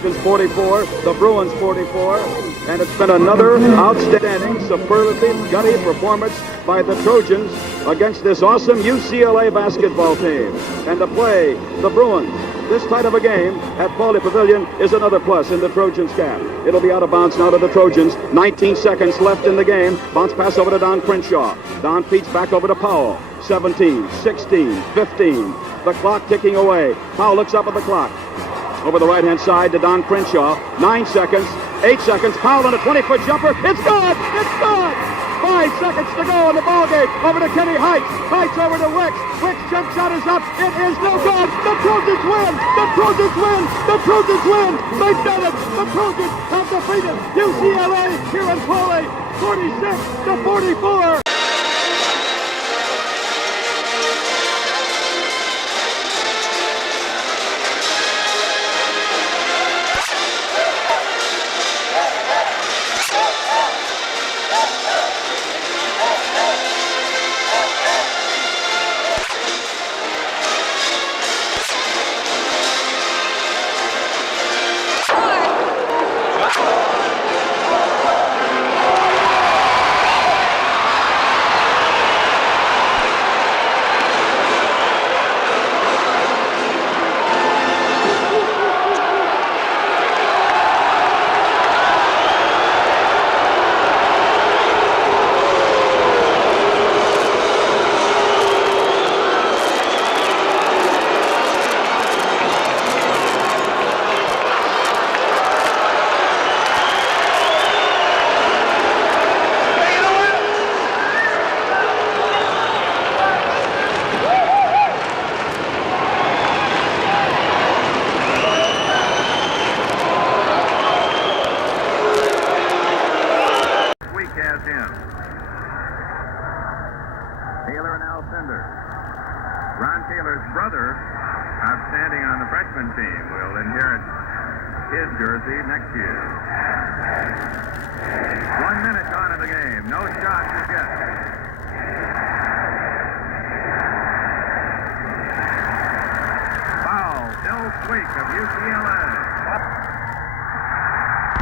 Trojans 44, the Bruins 44, and it's been another outstanding, superlative, gutty performance by the Trojans against this awesome UCLA basketball team. And to play the Bruins this tight of a game at Pauley Pavilion is another plus in the Trojans' cap. It'll be out of bounds now to the Trojans. 19 seconds left in the game. Bounce pass over to Don Crenshaw. Don feeds back over to Powell. 17, 16, 15. The clock ticking away. Powell looks up at the clock. Over the right-hand side to Don Crenshaw. 9 seconds, 8 seconds. Powell on a 20-foot jumper. It's good! It's good! 5 seconds to go in the ballgame. Over to Kenny Heights. Heights over to Wicks. Wicks' jump shot is up. It is no good. The Trojans win. The Trojans win. The Trojans win. They've done it. The Trojans have defeated UCLA here in Pauley. 46-44. Outstanding on the freshman team, will inherit his jersey next year. 1 minute gone in the game. No shots as yet. Foul. Bill Sweek of UCLA.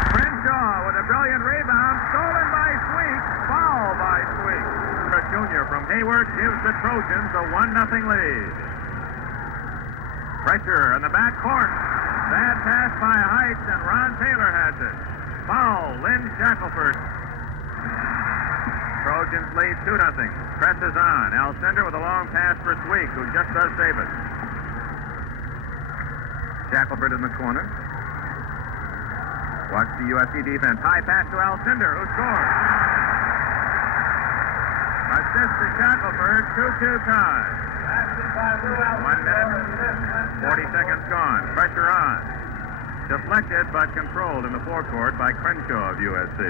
Crenshaw with a brilliant rebound. Stolen by Sweek. Foul by Sweek. A junior from Hayward gives the Trojans a 1-0 lead. Pressure in the back court. Bad pass by Heights, and Ron Taylor has it. Foul, Lynn Shackelford. Trojans lead 2-0. Presses on. Alcindor with a long pass for Sweek, who just does save it. Shackelford in the corner. Watch the USC defense. High pass to Alcindor, who scores. Assist to Shackelford, 2-2 tie. 1 minute, 40 seconds gone. Pressure on. Deflected but controlled in the forecourt by Crenshaw of USC.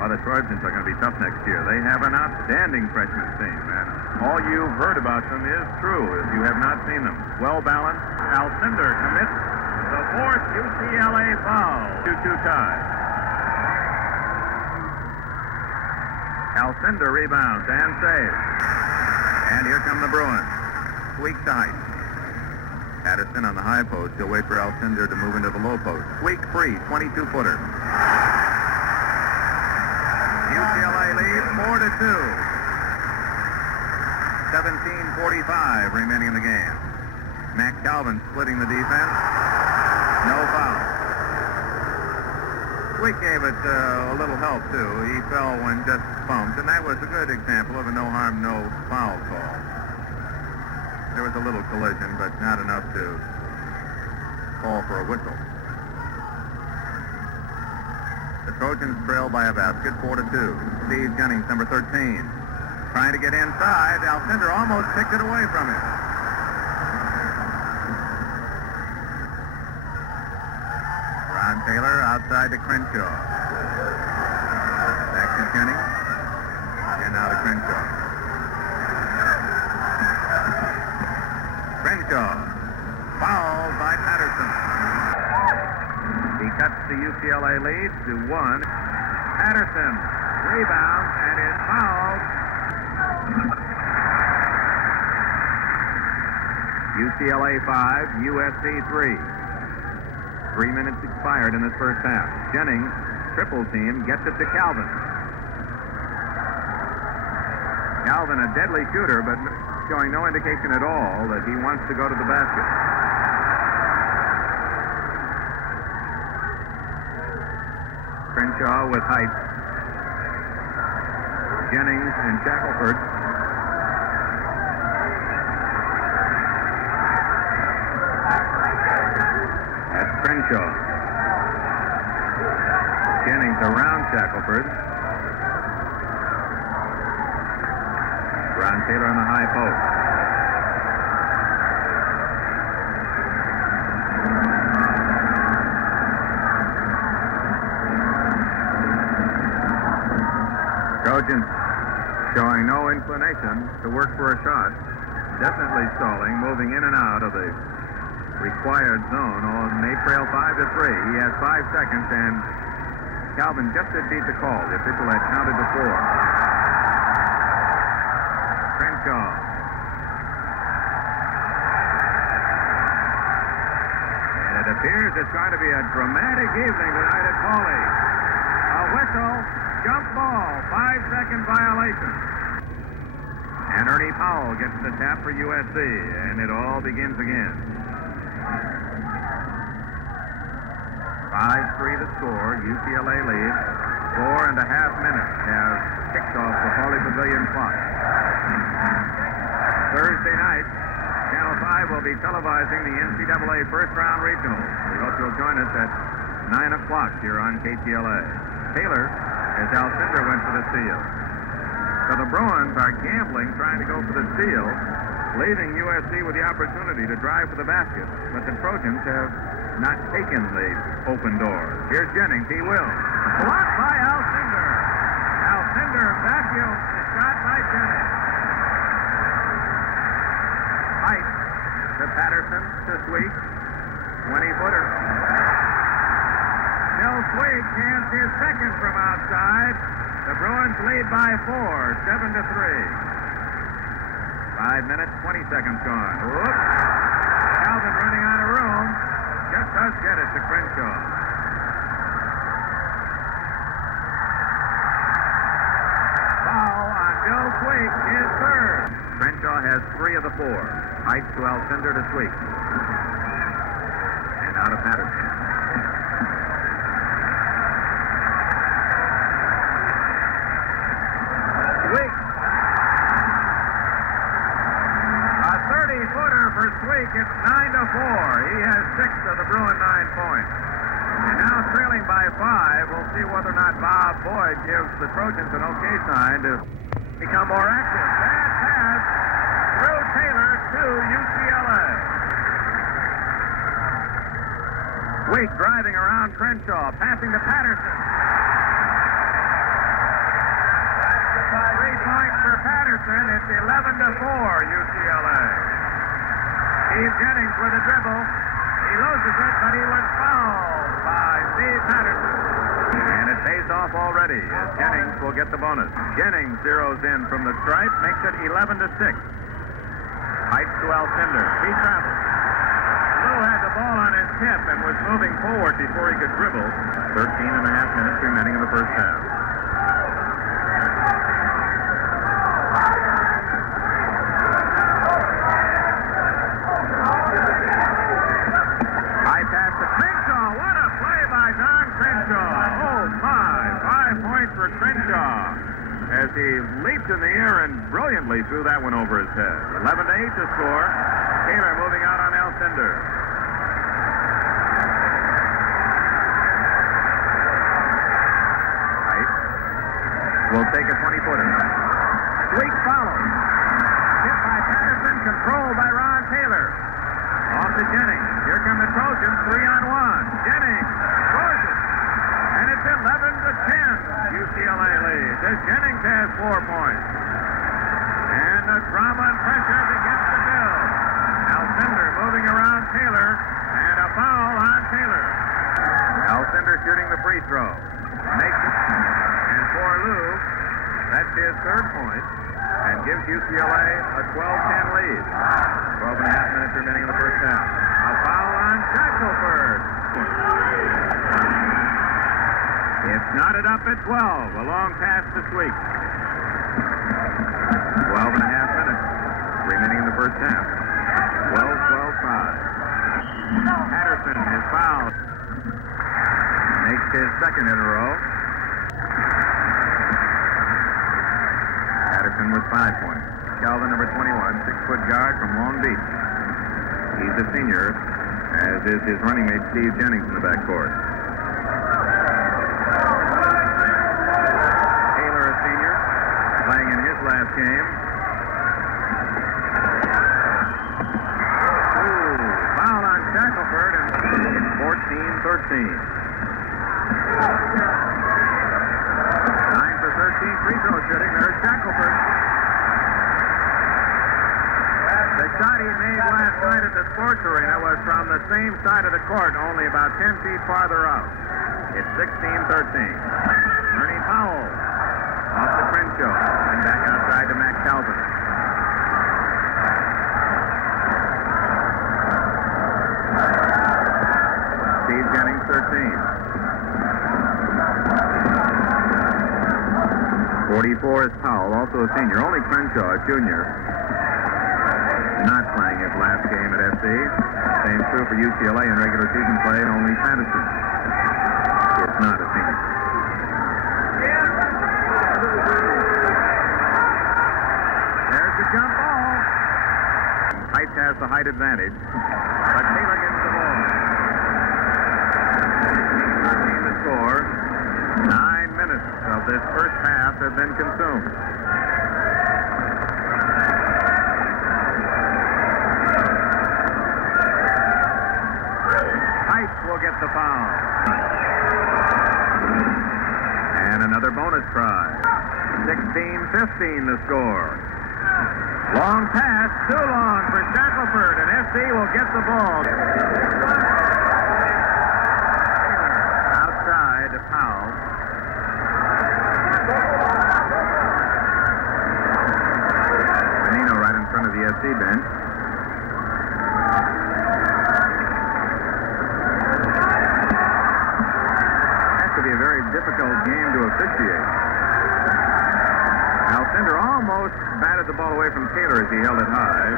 Oh, the Trojans are going to be tough next year. They have an outstanding freshman team, and all you've heard about them is true if you have not seen them. Well-balanced. Alcindor commits the fourth UCLA foul. 2-2 tie. Alcindor rebounds and saves. And here come the Bruins. Sweek to Heights. Patterson on the high post. He'll wait for Alcindor to move into the low post. Sweek free, 22-footer. UCLA leads 4-2. 17:45 remaining in the game. Mac Calvin splitting the defense. No foul. Sweek gave it a little help, too. He fell when just bumped, and that was a good example of a no-harm, no-foul call. There was a little collision, but not enough to call for a whistle. The Trojans trail by a basket, 4-2. Steve Jennings, number 13. Trying to get inside. Alcindor almost picked it away from him. Ron Taylor outside to Crenshaw. Back to Jennings. And now to Crenshaw. Crenshaw. Fouled by Patterson. He cuts the UCLA lead to 1. Patterson rebounds and is fouled. UCLA 5, USC 3. 3 minutes expired in this first half. Jennings, triple team, gets it to Calvin. Calvin, a deadly shooter, but showing no indication at all that he wants to go to the basket. Crenshaw with height. Jennings and Shackelford. That's Crenshaw. Jennings around Shackelford. Ron Taylor on the high post. Trojans showing no inclination to work for a shot. Definitely stalling, moving in and out of the required zone. Oh, may trail 5-3. He has 5 seconds, and Calvin just did beat the call. The official had counted to 4. Crenshaw. And it appears it's going to be a dramatic evening tonight at Pauley. A whistle, jump ball, 5-second violation. And Ernie Powell gets the tap for USC, and it all begins again. 5-3 the score. UCLA leads. 4.5 minutes have kicked off the Pauley Pavilion clock. Thursday night, Channel 5 will be televising the NCAA first-round regionals. We hope you'll join us at 9 o'clock here on KTLA. Taylor, as Alcindor went for the steal. So the Bruins are gambling, trying to go for the steal, leaving USC with the opportunity to drive for the basket. But the Trojans have not taken the open door. Here's Jennings. He will. Blocked by Alcindor. Alcindor vacuums the shot by Jennings. Height to Patterson to Sweet. 20-footer. Still Sweet cans his second from outside. The Bruins lead by 4, 7-3. 5 minutes, 20 seconds gone. Whoops. Calvin running out of room. Just does get it to Crenshaw. Foul on Bill Sweet, his third. Crenshaw has 3 of the 4. Height to Alcindor to Sweet. And out of Patterson. Sweet. A 30-footer for Sweet. It's 9-4. He has 6 of the Bruin 9 points. And now trailing by 5. We'll see whether or not Bob Boyd gives the Trojans an okay sign to become more active. Bad pass through Taylor to UCLA. Sweet driving around Crenshaw, passing to Patterson. 3 points for Patterson. It's 11-4 UCLA. Steve Jennings with a dribble. He loses it, but he was fouled by Steve Patterson. And it pays off already as Jennings will get the bonus. Jennings zeroes in from the stripe, makes it 11-6. Height to Alcindor. He travels. Lou had the ball on his hip and was moving forward before he could dribble. 13.5 minutes remaining in the first half. High pass to Crenshaw. What a play by Don Crenshaw. Oh, my. 5 points for Crenshaw as he leaped in the air and brilliantly threw that one over his head. 11-8 to score. Taylor moving out on Alcindor. Height will take a 20-footer. Sweet follows. Hit by Patterson, controlled by Ron Taylor. Off to Jennings. Here come the Trojans, 3-on-1. Jennings scores it. And it's 11-10. UCLA leads as Jennings has 4 points. And the drama and pressure begins to build. Alcindor moving around Taylor, and a foul on Taylor. Alcindor shooting the free throw. Makes it. And for Lou, that's his 3rd point, and gives UCLA a 12-10 lead. 12.5 minutes remaining in the first half. A foul on Shackelford. Knotted up at 12. A long pass to Sweet. 12 and a half minutes remaining in the first half. 12-12-5. Patterson is fouled. Makes his second in a row. Patterson with 5 points. Calvin, number 21, 6-foot guard from Long Beach. He's a senior, as is his running mate Steve Jennings in the backcourt. Taylor, a senior, playing in his last game. Foul on Shackelford, and it's 14-13. 9 for 13 free throw shooting. There's Shackelford. The shot he made last night at the sports arena was from the same side of the court, only about 10 feet farther out. It's 16-13. Ernie Powell off the Crenshaw and back outside to Matt Calvin. Steve Jennings, 13. 44 is Powell, also a senior. Only Crenshaw, a junior, not playing his last game at SC. Same true for UCLA in regular season play, and only Patterson is not a senior. There's the jump ball. Heights has the height advantage, but Taylor gets the ball. 13 to score. 9 minutes of this first half have been consumed. Heights will get the foul. And another bonus try. 16-15 the score. Long pass, too long for Shackelford, and SC will get the ball. Outside to Powell. Menino right in front of the SC bench. Has to be a very difficult game to officiate. Alcindor almost batted the ball away from Taylor as he held it high.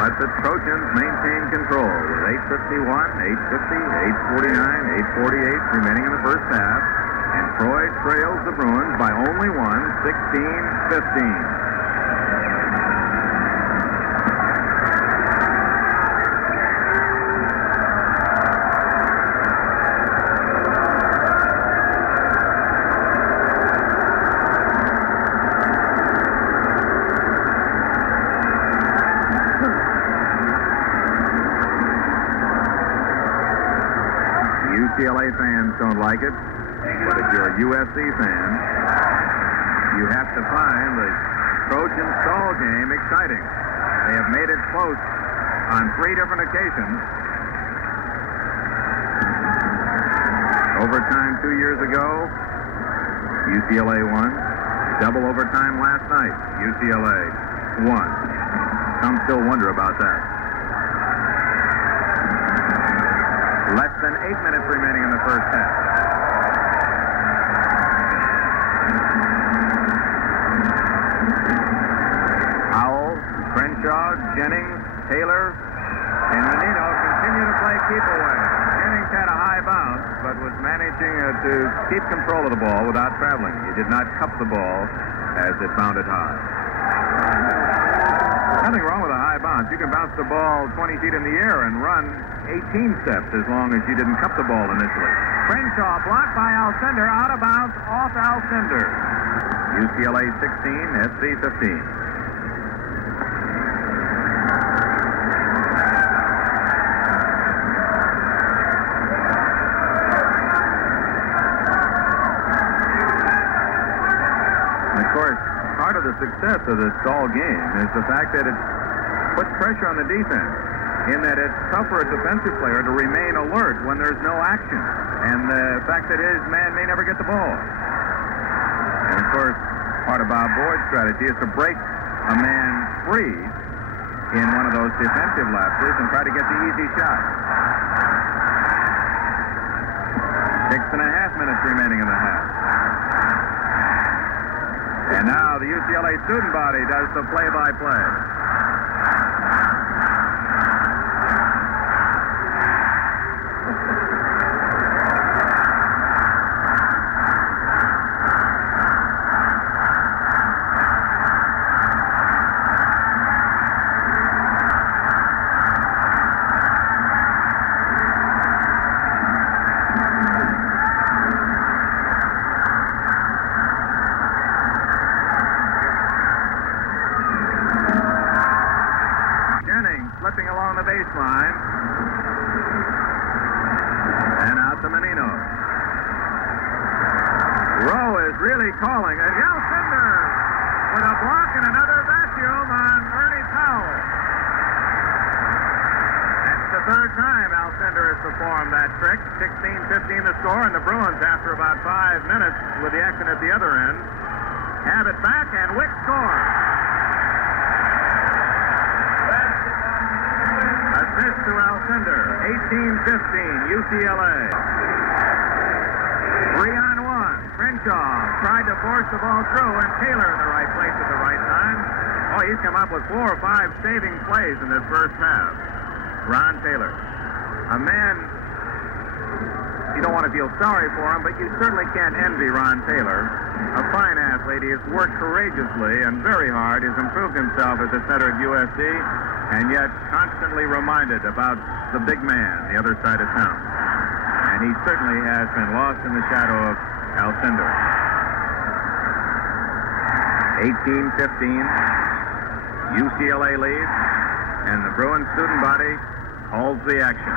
But the Trojans maintain control with 8:51, 8:50, 8:49, 8:48 remaining in the first half. And Troy trails the Bruins by only one, 16-15. UCLA fans don't like it, but if you're a USC fan, you have to find the Trojan stall game exciting. They have made it close on 3 different occasions. Overtime 2 years ago, UCLA won. Double overtime last night, UCLA won. Some still wonder about that. Less than 8 minutes remaining in the first half. Powell, Crenshaw, Jennings, Taylor, and Menino continue to play keep away. Jennings had a high bounce, but was managing to keep control of the ball without traveling. He did not cup the ball as it bounded high. Nothing wrong with a high bounce. You can bounce the ball 20 feet in the air and run 18 steps as long as you didn't cup the ball initially. Crenshaw blocked by Alcindor, out of bounds, off Alcindor. UCLA 16, SC 15. And of course, part of the success of this stall game is the fact that it puts pressure on the defense, in that it's tough for a defensive player to remain alert when there's no action, and the fact that his man may never get the ball. And of course, part of Bob Boyd's strategy is to break a man free in one of those defensive lapses and try to get the easy shot. 6.5 minutes remaining in the half. And now the UCLA student body does the play-by-play. Slipping along the baseline. And out to Menino. Rowe is really calling. And Alcindor with a block and another vacuum on Ernie Powell. That's the third time Alcindor has performed that trick. 16-15 the score, and the Bruins, after about 5 minutes with the action at the other end, have it back, and Wick scores. Assist to Alcindor, 18-15, UCLA. 3-on-1. Crenshaw tried to force the ball through, and Taylor in the right place at the right time. Oh, he's come up with 4 or 5 saving plays in this first half. Ron Taylor, a man, you don't want to feel sorry for him, but you certainly can't envy Ron Taylor. A fine athlete. He has worked courageously and very hard. He's improved himself as a center at USC, and yet constantly reminded about the big man, the other side of town. And he certainly has been lost in the shadow of Alcindor. 18-15, UCLA leads, and the Bruins student body holds the action.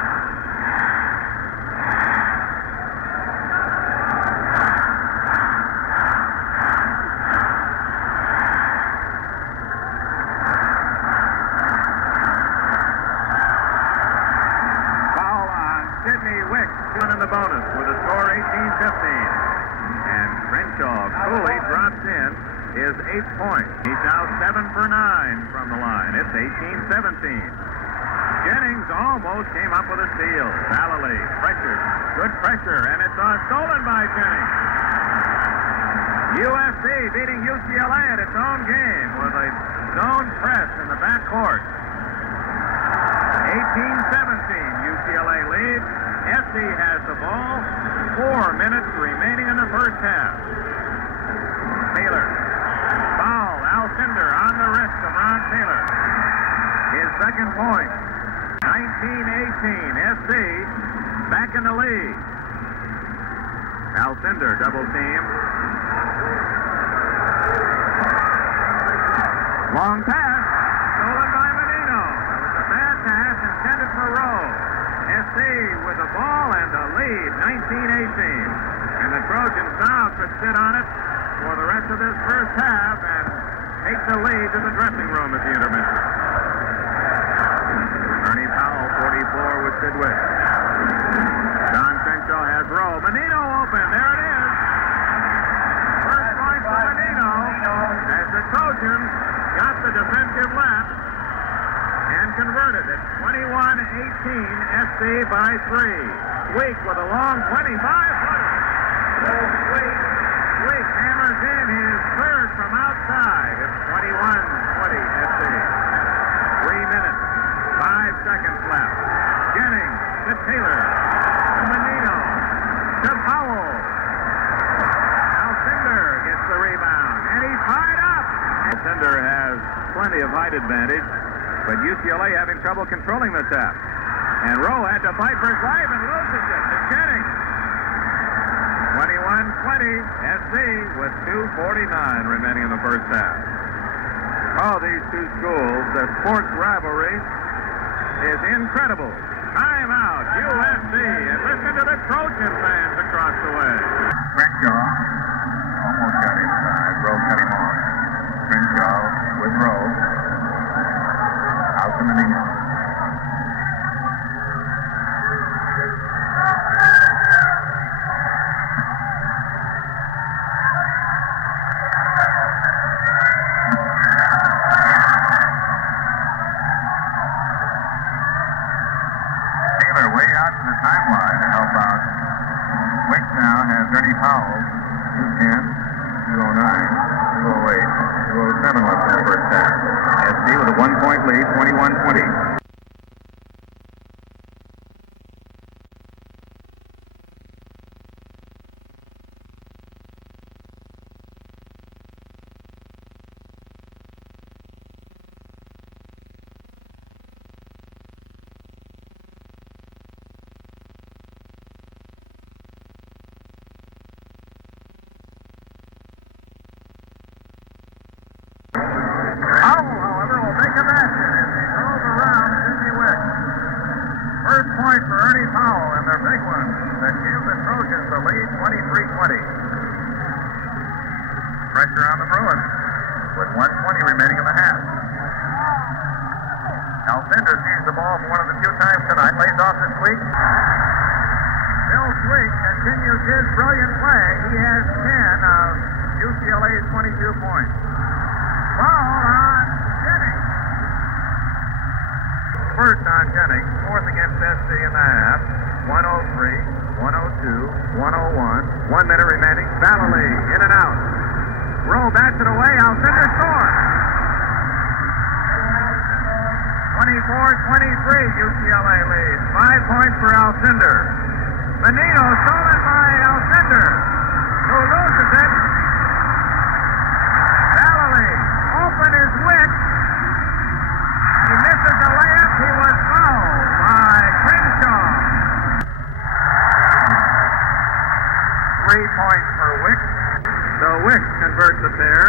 In the bonus with a score 18-15. And Crenshaw coolly drops in his 8th point. He's now 7 for 9 from the line. It's 18-17. Jennings almost came up with a steal. Vallely pressured. Good pressure, and it's stolen by Jennings. USC beating UCLA at its own game with a zone press in the backcourt. 18-17, UCLA leads. SC has the ball. 4 minutes remaining in the first half. Taylor. Foul. Alcindor on the wrist of Ron Taylor. His second point. 19-18. SC back in the lead. Alcindor double team. Long pass. Stolen by Menino. It was a bad pass intended for Rowe. SC with the ball and the lead, 19-18. And the Trojans now could sit on it for the rest of this first half and take the lead to the dressing room at the intermission. Ernie Powell, 44 with Sidwick. Don Crenshaw has Rowe. Menino open. There it is. First point for Menino as the Trojans got the defensive lap and converted it. 21-18, SC by 3. Weak with a long 25-footer. Weak hammers in his third from outside. It's 21-20, SC. 3 minutes, 5 seconds left. Jennings to Taylor, to Menino, to Powell. Alcindor gets the rebound, and he's tied up. Alcindor has plenty of height advantage, but UCLA having trouble controlling the tap. And Rowe had to fight for his life and loses it to Jennings. 21-20, SC with 2:49 remaining in the first half. Oh, these two schools, the sports rivalry is incredible. Time out, USC, and listen to the Trojan fans across the way. Crenshaw almost got inside. Rowe cut him off. Crenshaw with Rowe. Out to Menino. Taylor way out to the timeline to help out. Quick Ernie Powell, 210, 209, 208, 207 left in the first half. USC with a 1-point lead, 21-20. First point for Ernie Powell and their big one that gives the Trojans the lead 23-20. Pressure on the Bruins with 1:20 remaining in the half. Alcindor sees the ball for one of the few times tonight, lays off to Sweet. Bill Sweet continues his brilliant play. He has 10 of UCLA's 22 points. Foul on Jennings. First on Jennings, fourth against SC in the half. 103, 102, 101. 1 minute remaining. Valley in and out. Rowe bats it away. Alcindor scores. 24-23, UCLA leads. 5 points for Alcindor. Menino stolen by Alcindor, who loses it. Valley open his wick. He misses the layup. He was fouled by Crenshaw. 3 points for Wick. So Wick converts the pair.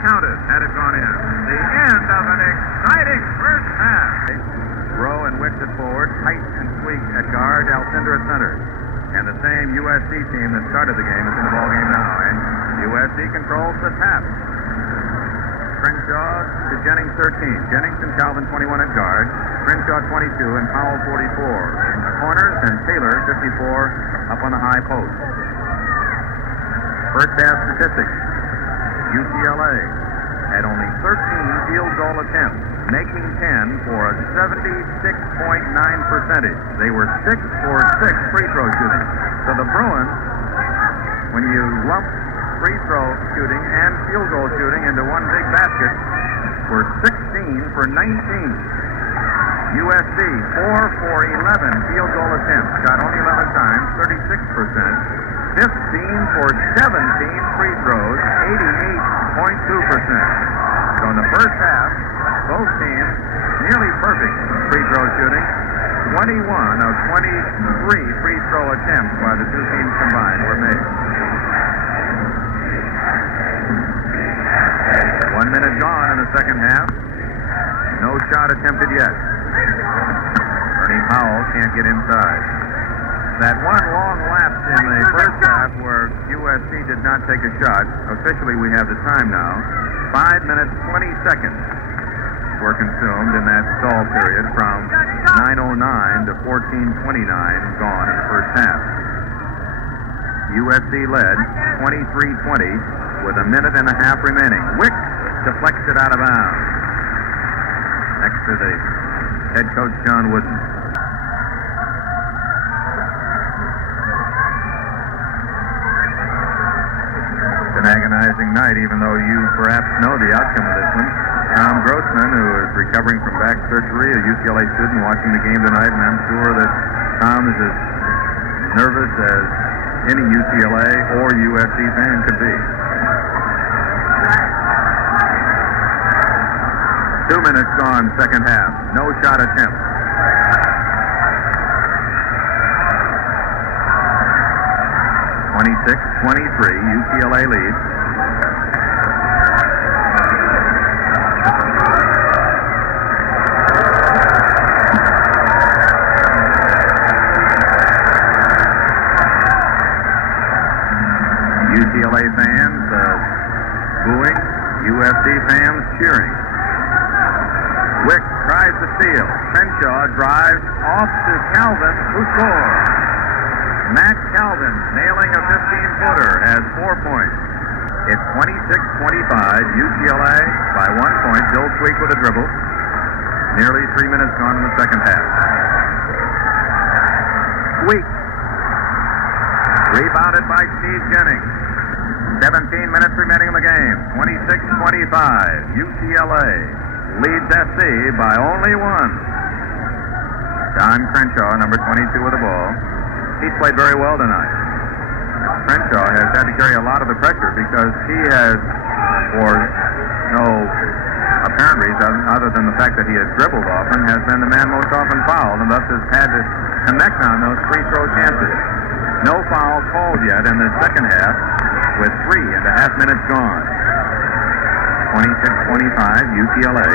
Counted had it gone in. The end of an exciting first half. Rowe and Wicks at forward, Height and Sweet at guard, Alcindor at center. And the same USC team that started the game is in the ballgame now. And USC controls the tap. Crenshaw to Jennings 13. Jennings and Calvin 21 at guard. Crenshaw 22 and Powell 44 in the corners, and Taylor 54 up on the high post. First half statistics. UCLA had only 13 field goal attempts, making 10 for a 76.9%. They were 6 for 6 free throw shooting. So the Bruins, when you lump free throw shooting and field goal shooting into one big basket, were 16 for 19. USC 4 for 11 field goal attempts, shot only 11 times, 36%. 15 for 17 free throws, 88.2%. So in the first half, both teams nearly perfect free throw shooting. 21 of 23 free throw attempts by the two teams combined were made. 1 minute gone in the second half. No shot attempted yet. Ernie Powell can't get inside. That one long lapse in the first half where USC did not take a shot. Officially, we have the time now. 5 minutes, 20 seconds were consumed in that stall period from 9:09 to 14:29 gone in the first half. USC led 23-20 with a minute and a half remaining. Wick deflects it out of bounds next to the head coach, John Wooden. An agonizing night, even though you perhaps know the outcome of this one. Tom Grossman, who is recovering from back surgery, a UCLA student watching the game tonight, and I'm sure that Tom is as nervous as any UCLA or USC fan could be. 2 minutes gone, second half. No shot attempt. UCLA leads. USC fans cheering. Wick tries to steal. Crenshaw drives off to Calvin, who scores. Matt Calvin, nailing a 15-footer, has 4 points. It's 26-25, UCLA by 1 point. Bill Sweek with a dribble. Nearly 3 minutes gone in the second half. Sweek. Rebounded by Steve Jennings. 17 minutes remaining in the game. 26-25. UCLA leads SC by only 1. Don Crenshaw, number 22 with the ball. He's played very well tonight. Crenshaw has had to carry a lot of the pressure because he has, for no apparent reason other than the fact that he has dribbled often, has been the man most often fouled and thus has had to connect on those free throw chances. No foul called yet in the second half with 3.5 minutes gone. 26-25, UCLA.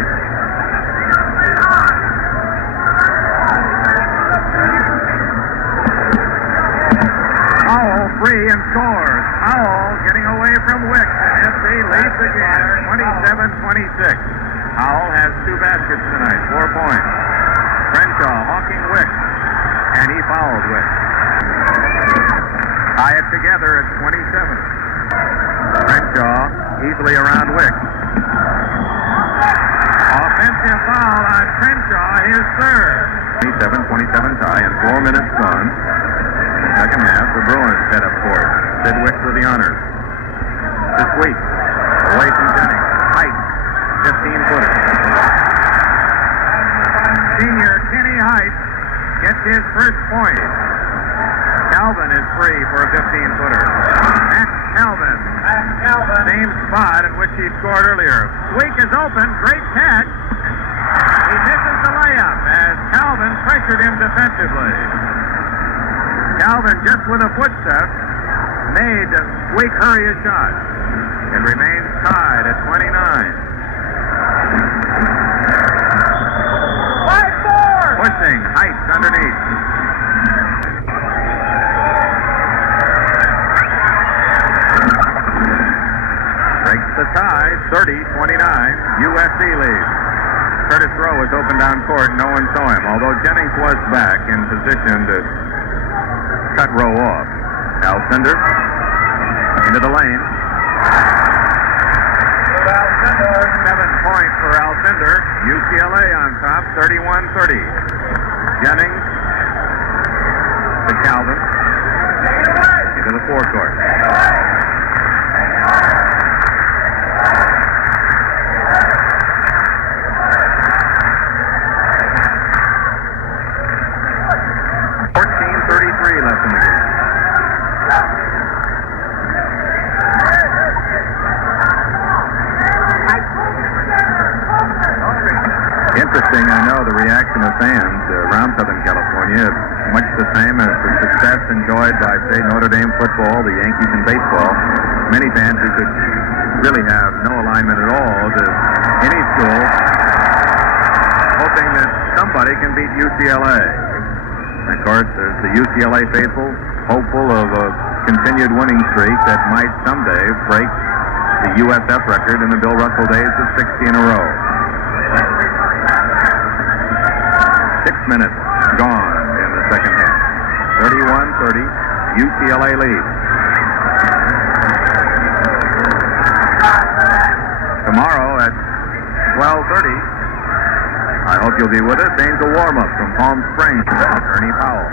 Powell free and scores. Powell getting away from Wick, and SC leads again, 27-26. Powell has 2 baskets tonight, 4 points. Crenshaw hawking Wick, and he fouled Wick. Tie it together at 27. Crenshaw easily around Wick. Offensive foul on Crenshaw, his third. 27-27 tie and 4 minutes gone. Second half, the Bruins head up court. Sid Wick with the honors. This week, away from Jennings. Height, 15-footer. Senior Kenny Height gets his first point. Calvin is free for a 15-footer. Matt Calvin. Same spot in which he scored earlier. Sweek is open. Great catch. He misses the layup as Calvin pressured him defensively. Calvin, just with a footstep, made Sweek hurry his shot. It remains tied at 29. 5-4. Pushing. Heights underneath. Breaks the tie, 30-29. USC leads. Curtis Rowe was open down court. No one saw him, although Jennings was back in position to cut Rowe off. Alcindor into the lane. 7 points for Alcindor. UCLA on top, 31-30. Jennings to Calvin into the forecourt. Left in the game. Interesting, I know, the reaction of fans around Southern California is much the same as the success enjoyed by, say, Notre Dame football, the Yankees in baseball. Many fans who could really have no alignment at all to any school, hoping that somebody can beat UCLA. Of course, there's the UCLA faithful, hopeful of a continued winning streak that might someday break the USF record in the Bill Russell days of 60 in a row. 6 minutes gone in the second half. 31-30, UCLA leads. Tomorrow at 12:30, I hope you'll be with us. Angel warm-up from Palm Springs. Ernie Powell.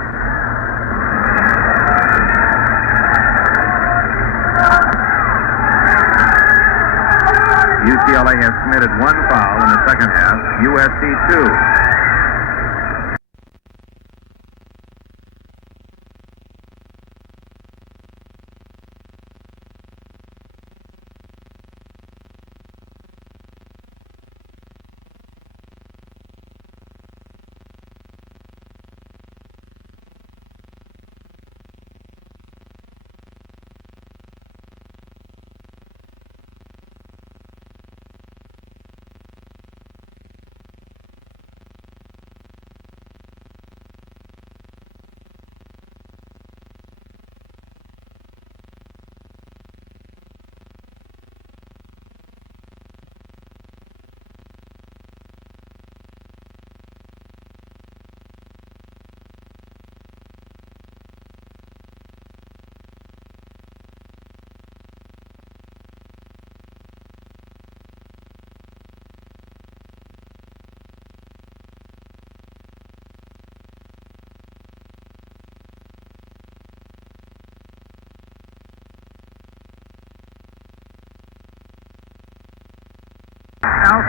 UCLA has committed 1 foul in the second half. USC 2.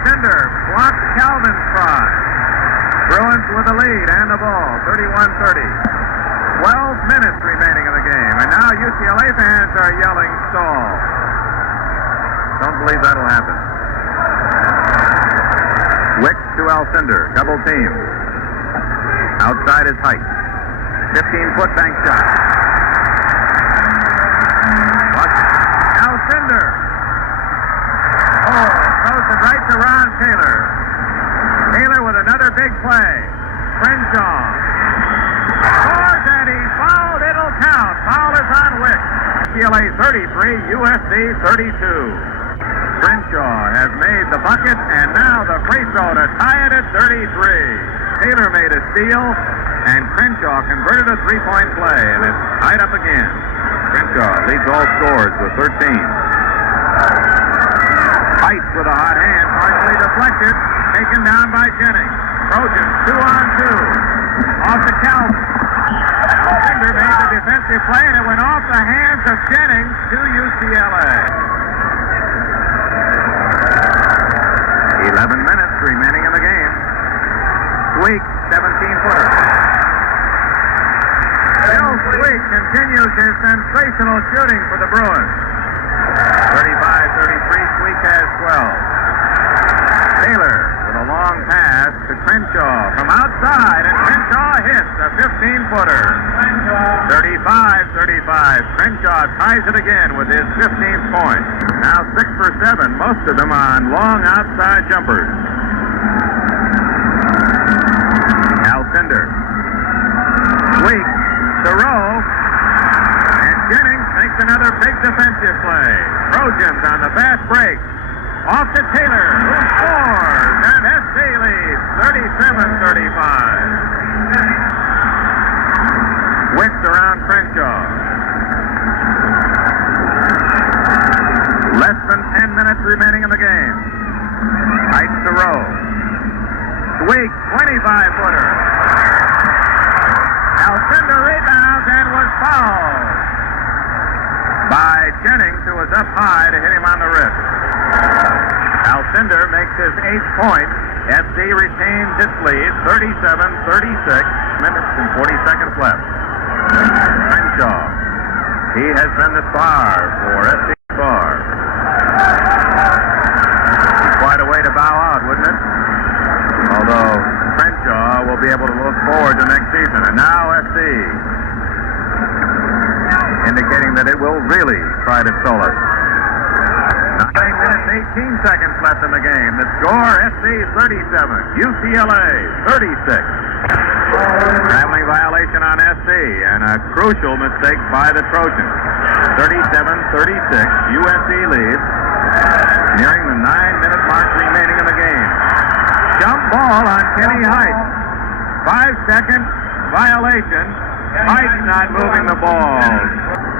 Alcindor blocked Calvin's try. Bruins with the lead and the ball, 31-30. 12 minutes remaining in the game, and now UCLA fans are yelling stall. Don't believe that'll happen. Wicks to Alcindor, double team. Outside his height. 15-foot bank shot. Watch Alcindor. Oh, throws it right to Ron Taylor. Taylor with another big play. Crenshaw. Scores and he's fouled. It'll count. Foul is on Wicks. UCLA 33, USC 32. Crenshaw has made the bucket, and now the free throw to tie it at 33. Taylor made a steal, and Crenshaw converted a three-point play, and it's tied up again. Crenshaw leads all scores with 13. Heights with a hot hand, partially deflected, taken down by Jennings. Trojans 2-on-2. Off to Calvin. Alcindor made the defensive play, and it went off the hands of Jennings to UCLA. 11 minutes remaining in the game. Sweet, 17-footer. Bill Sweet continues his sensational shooting for the Bruins. 35-33, Sweet has 12. Taylor with a long pass to Crenshaw from outside, and Crenshaw hits a 15-footer. 35-35. Crenshaw ties it again with his 15th point. Now 6 for 7, most of them on long outside jumpers. Alcindor. Sweet to row, and Jennings makes another big defensive play. Trojans on the fast break. Off to Taylor, who scores, and SC leads 37-35. Wicks around Crenshaw. Less than 10 minutes remaining in the game. Heights to row. Sweet, 25-footer. Alcindor rebounds and was fouled by Jennings, who was up high to hit him on the wrist. Alcindor makes his 8th point. SC retains its lead, 37-36, minutes and 40 seconds left. Crenshaw. He has been the star for SC far. Quite a way to bow out, wouldn't it? Although Crenshaw will be able to look forward to next season. And now SC indicating that it will really try to stall us. 9 minutes, 18 seconds left in the game. The score, SC 37, UCLA 36. Traveling violation on SC and a crucial mistake by the Trojans. 37-36, USC leads. Nearing the 9-minute mark remaining in the game. Jump ball on Kenny Height. 5-second violation. Height not moving the ball.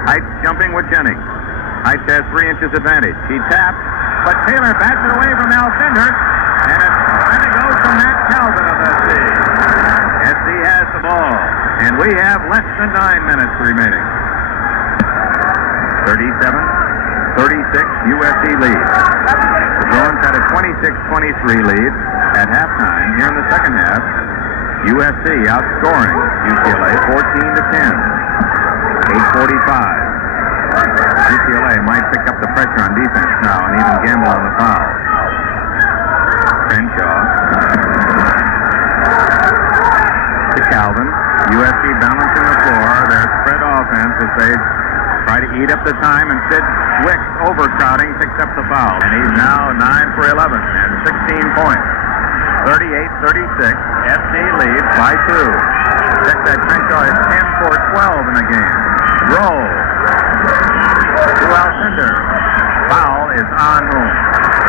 Height jumping with Jennings. Height has 3 inches advantage. He taps, but Taylor bats it away from Alcindor, and it goes to Matt Calvin of SC. SC has the ball, and we have less than 9 minutes remaining. 37-36, USC lead. The Bruins had a 26-23 lead at halftime. Here in the second half, USC outscoring UCLA 14-10. 8:45. UCLA might pick up the pressure on defense now and even gamble on the foul. Crenshaw to Calvin. USC balancing the floor. Their spread offense as they try to eat up the time, and Sid Wicks, overcrowding, picks up the foul. And he's now 9 for 11 and 16 points. 38-36. SC leads by 2. Check that Crenshaw is 10 for 12 in the game. Roll to Alcindor. Foul is on whom?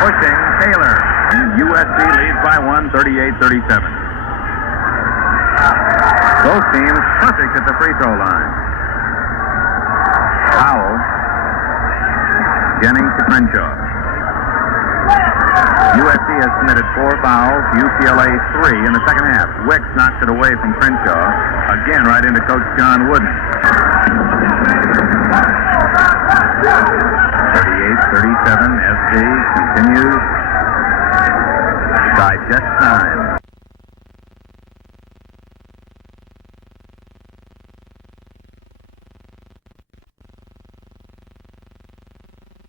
Pushing Taylor. And USC leads by 1, 38-37. Both teams perfect at the free throw line. Powell. Jennings to Crenshaw. USC has committed 4 fouls, UCLA 3 in the second half. Wicks knocks it away from Crenshaw. Again, right into Coach John Wooden. 38-37, SC continues just 9.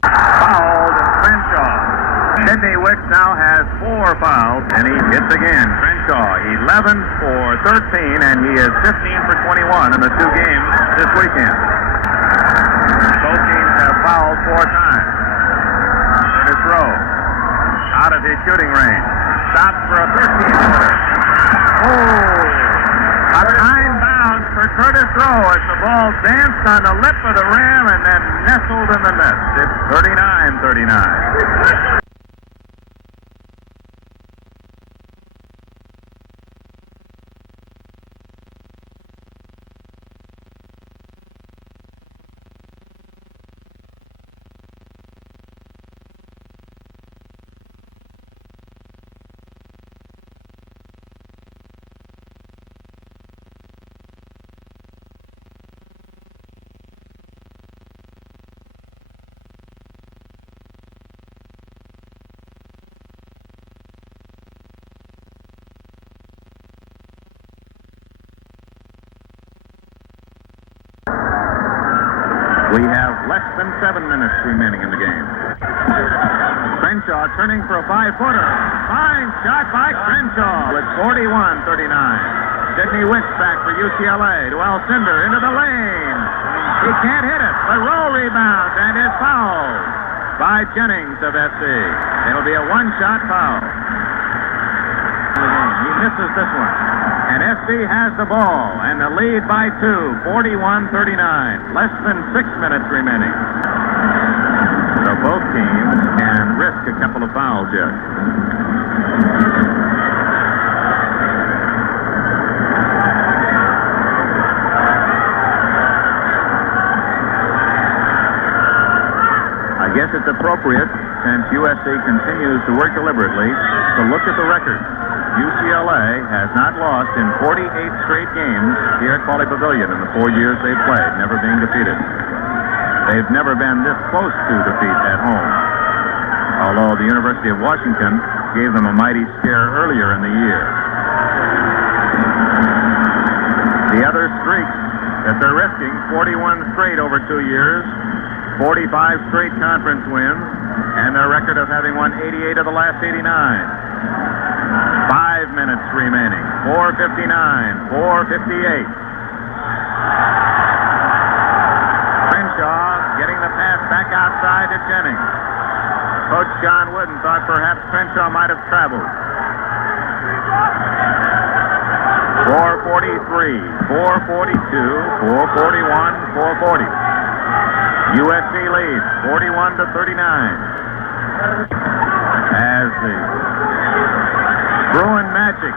Fouled Crenshaw. Sidney Wicks now has 4 fouls, and he hits again. Crenshaw, 11 for 13, and he is 15 for 21 in the 2 games this weekend. Both teams have fouled 4 times. Curtis Rowe, out of his shooting range. Stops for a 13-footer. A time bounce for Curtis Rowe as the ball danced on the lip of the rim and then nestled in the net. It's 39-39. We have less than 7 minutes remaining in the game. Crenshaw turning for a 5-footer. Fine shot by Crenshaw with 41-39. Sidney Wicks back for UCLA to Alcindor into the lane. He can't hit it, but Rowe rebounds and is fouled by Jennings of SC. It'll be a 1-shot foul. He misses this one. And SC has the ball, and the lead by 2, 41-39. Less than 6 minutes remaining. So both teams can risk a couple of fouls yet. I guess it's appropriate, since USC continues to work deliberately, to look at the record. UCLA has not lost in 48 straight games here at Pauley Pavilion in the 4 years they've played, never being defeated. They've never been this close to defeat at home, although the University of Washington gave them a mighty scare earlier in the year. The other streak that they're risking, 41 straight over 2 years, 45 straight conference wins, and their record of having won 88 of the last 89. 5 minutes remaining. 4:59, 4:58. Crenshaw getting the pass back outside to Jennings. Coach John Wooden thought perhaps Crenshaw might have traveled. 4:43, 4:42, 4:41, 4:40. USC leads 41-39. As the Bruin Magic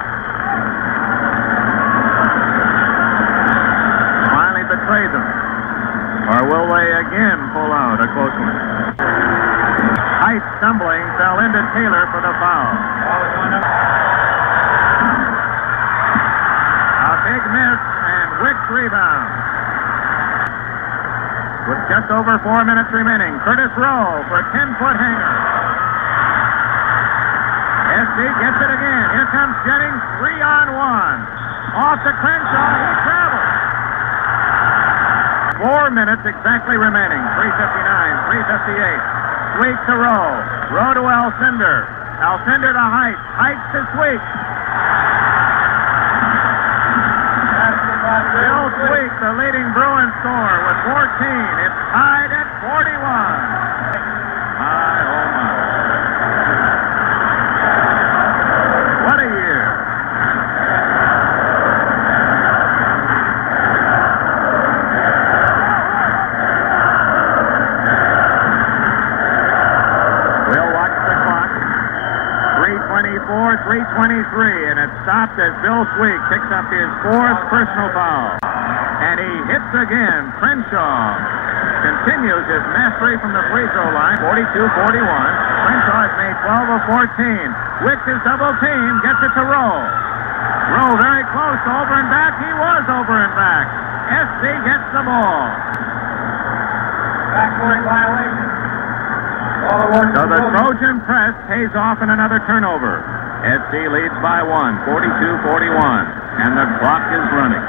finally betray them. Or will they again pull out a close one? Height stumbling fell into Taylor for the foul. A big miss and Wicks rebound. With just over 4 minutes remaining, Curtis Rowe for a 10-foot hanger. SC gets it again. Here comes Jennings, 3-on-1. Off to Crenshaw, he travels. 4 minutes exactly remaining. 3:59, 3:58. Sweet to Rowe. Rowe to Alcindor. Alcindor to Height. Height to Sweet. Bill Sweet, the leading Bruin scorer with 14. It's tied at 41. My, oh my. What a year. We'll watch the clock. 3:24, 3:23, and it stopped as Bill Sweet picks up his 4th personal foul. And he hits again. Crenshaw continues his mastery from the free throw line. 42-41. Crenshaw has made 12 of 14. Wicks is double team, gets it to Rowe. Rowe very close, over and back. He was over and back. SC gets the ball. Backcourt violation. So the Trojan press pays off in another turnover. SC leads by 1, 42-41, and the clock is running.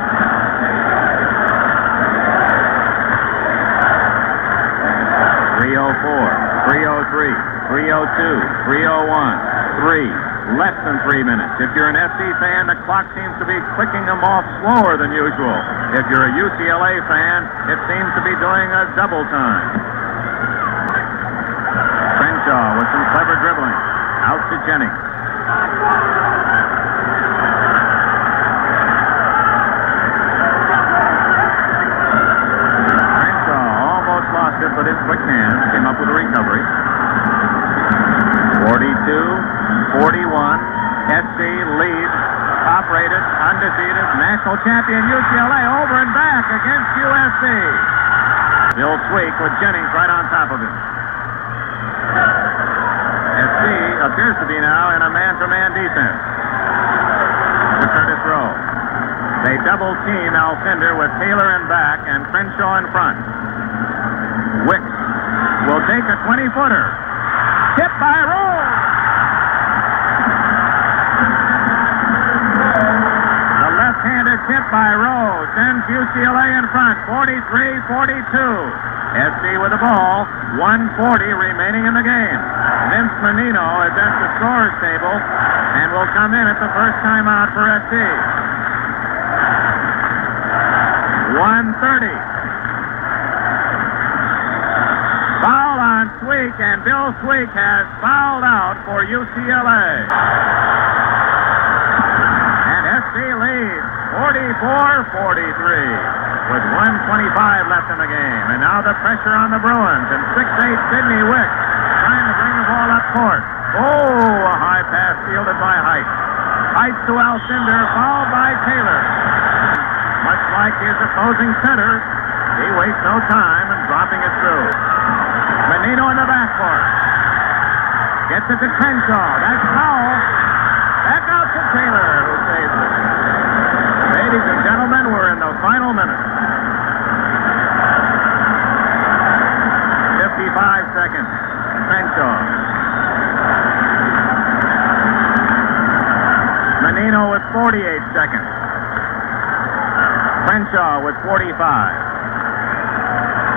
.304, 303, 302, 301, 3. Less than 3 minutes. If you're an SC fan, the clock seems to be clicking them off slower than usual. If you're a UCLA fan, it seems to be doing a double time. Crenshaw with some clever dribbling. Out to Jennings. Crenshaw almost lost it, but his quick hands came up with a recovery. 42-41. SC leads, top-rated, undefeated, national champion UCLA over and back against USC. Bill Sweek with Jennings right on top of him. SC appears to be now in a man-for-man defense. To Curtis Rowe. They double-team Alcindor with Taylor in back and Crenshaw in front. Wicks will take a 20-footer. Tipped by Rowe. The left-handed tip by Rowe sends UCLA in front, 43-42. SC with the ball, 1:40 remaining in the game. Vince Menino is at the scorer's table and will come in at the first timeout for SC. 1:30. Foul on Sweek, and Bill Sweek has fouled out for UCLA. And SC leads 44-43 with 1:25 left in the game. And now the pressure on the Bruins, and 6'8" Sidney Wicks trying to bring the ball up court. Oh, a high pass fielded by Height. Height to Alcindor, fouled by Taylor. Much like his opposing center, he wastes no time in dropping it through. Menino in the backcourt. Gets it to Crenshaw. That's foul. Back out to Taylor, who saves it. Ladies and gentlemen, we're in the final minute. 55 seconds. Crenshaw. Menino with 48 seconds. Crenshaw with 45.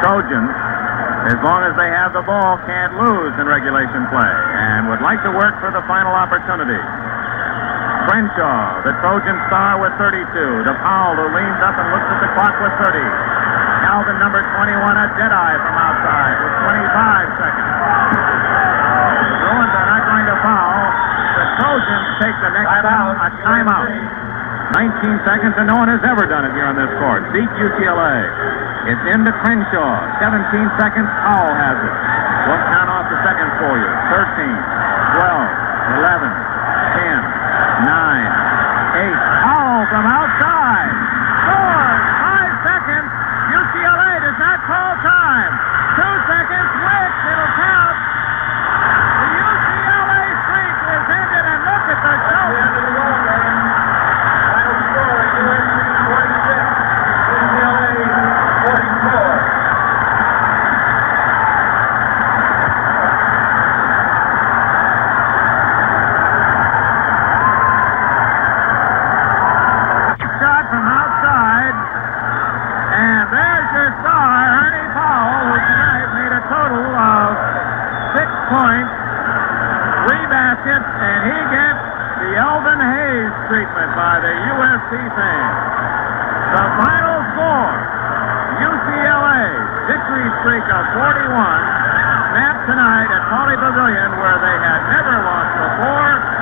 Trojans, as long as they have the ball, can't lose in regulation play and would like to work for the final opportunity. Crenshaw, the Trojan star with 32. To Powell, who leans up and looks at the clock with 30. Calvin, number 21, a deadeye from outside with 25 seconds. The Bruins are not going to foul. The Trojans take the next timeout. 19 seconds, and no one has ever done it here on this court. Beat UCLA. It's into Crenshaw. 17 seconds, Powell has it. We'll count off the seconds for you. 13, 12, 11, 10, 9, 8. Powell from outside. Scores. 5 seconds. UCLA does not call time. 2 seconds. Wicks. It'll count. The UCLA streak is ended, and look at the show. Shot from outside, and there's your star, Ernie Powell, who tonight made a total of 6 points, 3 baskets, and he gets the Elvin Hayes treatment by the USC fans. The final score, UCLA victory streak of 41, snapped tonight at Pauley Pavilion, where they had never lost before